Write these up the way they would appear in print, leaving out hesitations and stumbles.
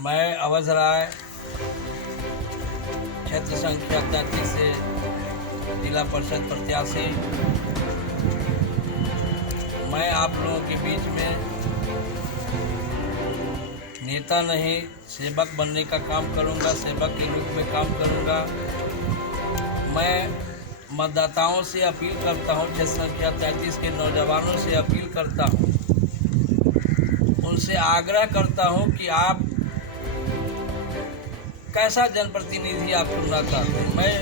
मैं अवध राय क्षेत्र संख्या 33 से जिला परिषद प्रत्याशी मैं आप लोगों के बीच में नेता नहीं सेवक बनने का काम करूंगा, सेवक के रूप में काम करूंगा। मैं मतदाताओं से अपील करता हूं, क्षेत्र संख्या 33 के नौजवानों से अपील करता हूं, उनसे आग्रह करता हूं कि आप कैसा जनप्रतिनिधि आप चुनना चाहते हैं। मैं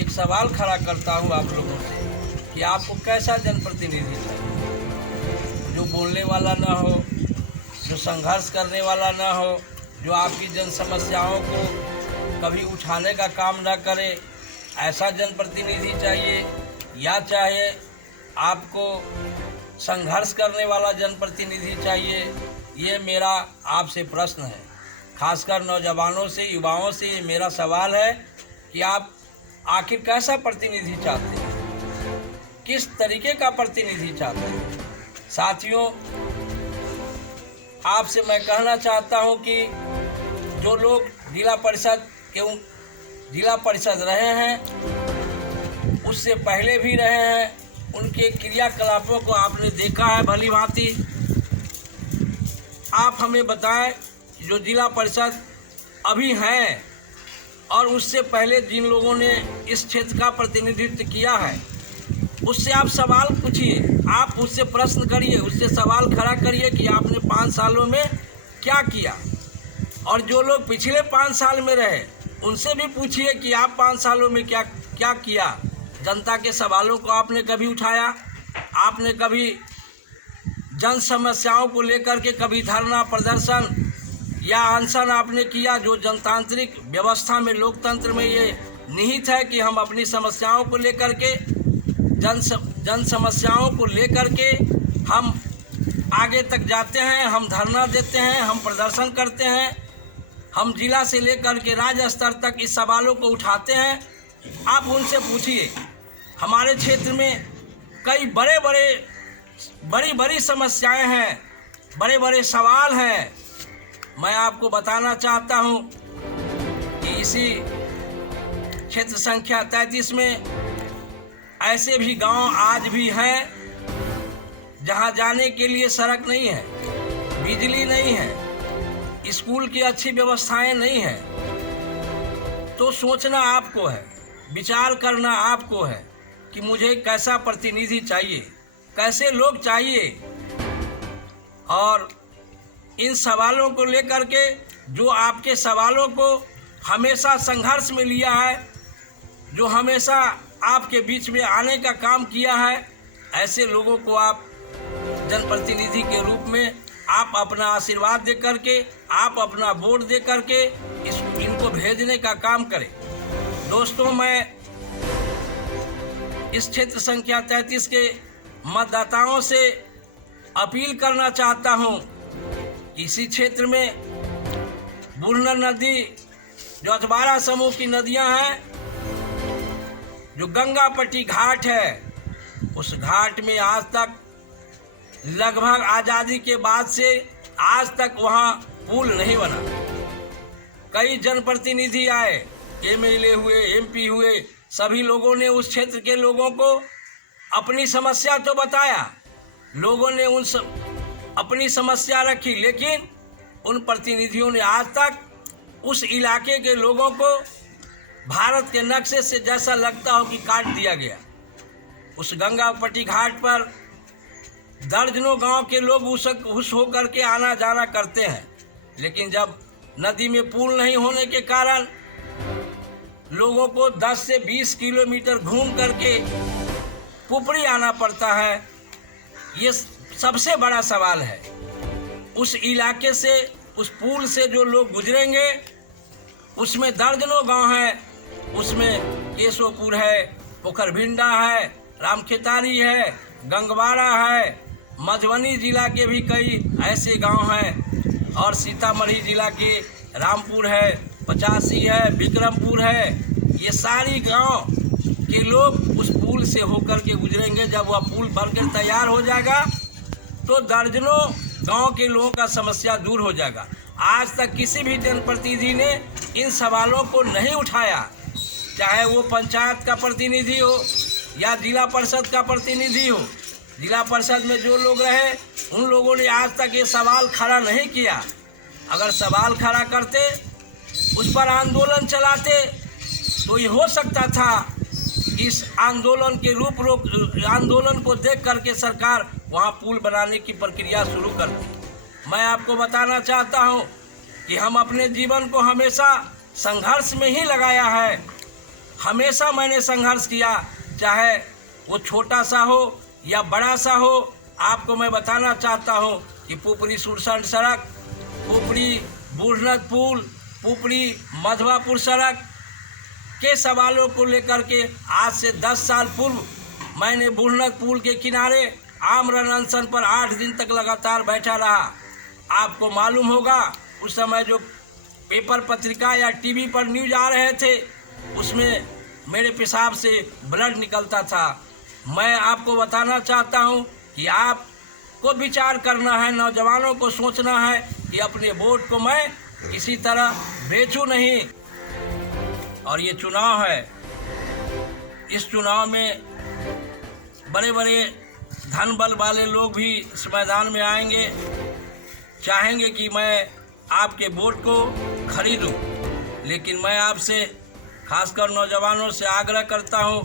एक सवाल खड़ा करता हूं आप लोगों से कि आपको कैसा जनप्रतिनिधि चाहिए, जो बोलने वाला ना हो, जो संघर्ष करने वाला ना हो, जो आपकी जन समस्याओं को कभी उठाने का काम ना करे, ऐसा जनप्रतिनिधि चाहिए, या चाहे आपको संघर्ष करने वाला जनप्रतिनिधि चाहिए। ये मेरा आपसे प्रश्न है, खासकर नौजवानों से, युवाओं से ये मेरा सवाल है कि आप आखिर कैसा प्रतिनिधि चाहते हैं, किस तरीके का प्रतिनिधि चाहते हैं। साथियों, आपसे मैं कहना चाहता हूं कि जो लोग जिला परिषद रहे हैं, उससे पहले भी रहे हैं, उनके क्रियाकलापों को आपने देखा है भली भांति। आप हमें बताएं, जो जिला परिषद अभी हैं और उससे पहले जिन लोगों ने इस क्षेत्र का प्रतिनिधित्व किया है, उससे आप सवाल पूछिए, आप उससे प्रश्न करिए, उससे सवाल खड़ा करिए कि आपने 5 सालों में क्या किया। और जो लोग पिछले 5 साल में रहे, उनसे भी पूछिए कि आप 5 सालों में क्या क्या किया। जनता के सवालों को आपने कभी उठाया? आपने कभी जन समस्याओं को लेकर के कभी धरना प्रदर्शन या अनशन आपने किया? जो जनतांत्रिक व्यवस्था में, लोकतंत्र में ये निहित है कि हम अपनी समस्याओं को लेकर के, जन समस्याओं को लेकर के हम आगे तक जाते हैं, हम धरना देते हैं, हम प्रदर्शन करते हैं, हम जिला से लेकर के राज्य स्तर तक इस सवालों को उठाते हैं। आप उनसे पूछिए। हमारे क्षेत्र में कई बड़ी समस्याएं हैं, बड़े बड़े सवाल हैं। मैं आपको बताना चाहता हूं कि इसी क्षेत्र संख्या 33 में ऐसे भी गांव आज भी हैं जहां जाने के लिए सड़क नहीं है, बिजली नहीं है, स्कूल की अच्छी व्यवस्थाएं नहीं है। तो सोचना आपको है, विचार करना आपको है कि मुझे कैसा प्रतिनिधि चाहिए, कैसे लोग चाहिए। और इन सवालों को लेकर के, जो आपके सवालों को हमेशा संघर्ष में लिया है, जो हमेशा आपके बीच में आने का काम किया है, ऐसे लोगों को आप जनप्रतिनिधि के रूप में आप अपना आशीर्वाद दे करके, आप अपना वोट दे करके इनको भेजने का काम करें। दोस्तों, मैं इस क्षेत्र संख्या 33 के मतदाताओं से अपील करना चाहता हूं कि इसी क्षेत्र में बुरनर नदी, जो अधवारा समूह की नदियां हैं, जो गंगापट्टी घाट है, उस घाट में आज तक लगभग आज़ादी के बाद से आज तक वहाँ पुल नहीं बना। कई जनप्रतिनिधि आए, एमएलए हुए, एमपी हुए, सभी लोगों ने उस क्षेत्र के लोगों को अपनी समस्या तो बताया, लोगों ने अपनी समस्या रखी, लेकिन उन प्रतिनिधियों ने आज तक उस इलाके के लोगों को भारत के नक्शे से जैसा लगता हो कि काट दिया गया। उस गंगापट्टी घाट पर दर्जनों गांव के लोग खुश होकर के आना जाना करते हैं, लेकिन जब नदी में पुल नहीं होने के कारण लोगों को 10 से 20 किलोमीटर घूम करके पुपरी आना पड़ता है। ये सबसे बड़ा सवाल है। उस इलाके से, उस पुल से जो लोग गुजरेंगे, उसमें दर्जनों गांव हैं, उसमें केशोपुर है, पोखरभिंडा है, रामखेतारी है, गंगवाड़ा है, मधुबनी जिला के भी कई ऐसे गांव हैं, और सीतामढ़ी जिला के रामपुर है, 85 है, विक्रमपुर है। ये सारी गांव के लोग उस पुल से होकर के गुजरेंगे। जब वह पुल बनकर तैयार हो जाएगा तो दर्जनों गांव के लोगों का समस्या दूर हो जाएगा। आज तक किसी भी जनप्रतिनिधि ने इन सवालों को नहीं उठाया, चाहे वो पंचायत का प्रतिनिधि हो या जिला परिषद का प्रतिनिधि हो। जिला परिषद में जो लोग रहे उन लोगों ने आज तक ये सवाल खड़ा नहीं किया। अगर सवाल खड़ा करते, उस पर आंदोलन चलाते, तो ये हो सकता था इस आंदोलन के आंदोलन को देख करके सरकार वहाँ पुल बनाने की प्रक्रिया शुरू कर दी। मैं आपको बताना चाहता हूँ कि हम अपने जीवन को हमेशा संघर्ष में ही लगाया है। हमेशा मैंने संघर्ष किया, चाहे वो छोटा सा हो या बड़ा सा हो। आपको मैं बताना चाहता हूँ कि पुपरी सुरसंड सड़क, पुपरी बूढ़नद पुल, पुपरी मधवापुर सड़क के सवालों को लेकर के आज से 10 साल पूर्व मैंने बूढ़नद पुल के किनारे आमरण अनशन पर 8 दिन तक लगातार बैठा रहा। आपको मालूम होगा उस समय जो पेपर पत्रिका या टीवी पर न्यूज आ रहे थे, उसमें मेरे पेशाब से ब्लड निकलता था। मैं आपको बताना चाहता हूं कि आपको विचार करना है, नौजवानों को सोचना है कि अपने वोट को मैं किसी तरह बेचूं नहीं। और ये चुनाव है, इस चुनाव में बड़े बड़े धन बल वाले लोग भी इस मैदान में आएंगे, चाहेंगे कि मैं आपके वोट को खरीदूं। लेकिन मैं आपसे खासकर नौजवानों से आग्रह करता हूं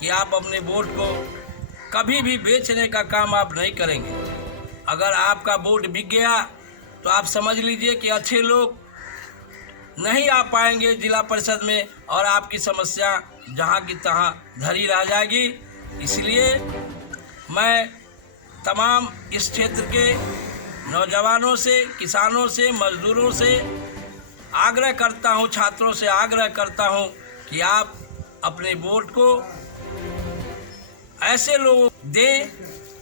कि आप अपने वोट को कभी भी बेचने का काम आप नहीं करेंगे। अगर आपका वोट बिक गया तो आप समझ लीजिए कि अच्छे लोग नहीं आ पाएंगे जिला परिषद में और आपकी समस्या जहां की तहां धरी रह जाएगी। इसलिए मैं तमाम इस क्षेत्र के नौजवानों से, किसानों से, मजदूरों से आग्रह करता हूं, छात्रों से आग्रह करता हूं कि आप अपने वोट को ऐसे लोगों को दें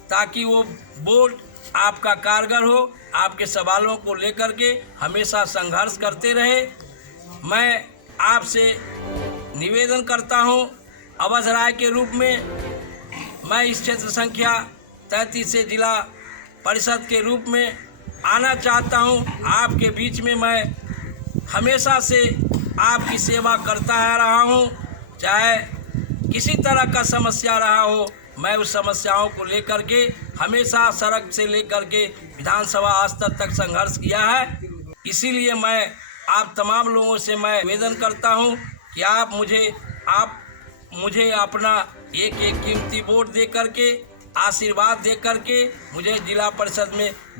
ताकि वो वोट आपका कारगर हो, आपके सवालों को लेकर के हमेशा संघर्ष करते रहे। मैं आपसे निवेदन करता हूं, अवध राय के रूप में मैं इस क्षेत्र संख्या 33 से जिला परिषद के रूप में आना चाहता हूं। आपके बीच में मैं हमेशा से आपकी सेवा करता आ रहा हूं। चाहे किसी तरह का समस्या रहा हो, मैं उस समस्याओं को लेकर के हमेशा सड़क से लेकर के विधानसभा स्तर तक संघर्ष किया है। इसीलिए मैं आप तमाम लोगों से मैं निवेदन करता हूं कि आप मुझे अपना एक कीमती वोट दे करके, आशीर्वाद दे करके मुझे जिला परिषद में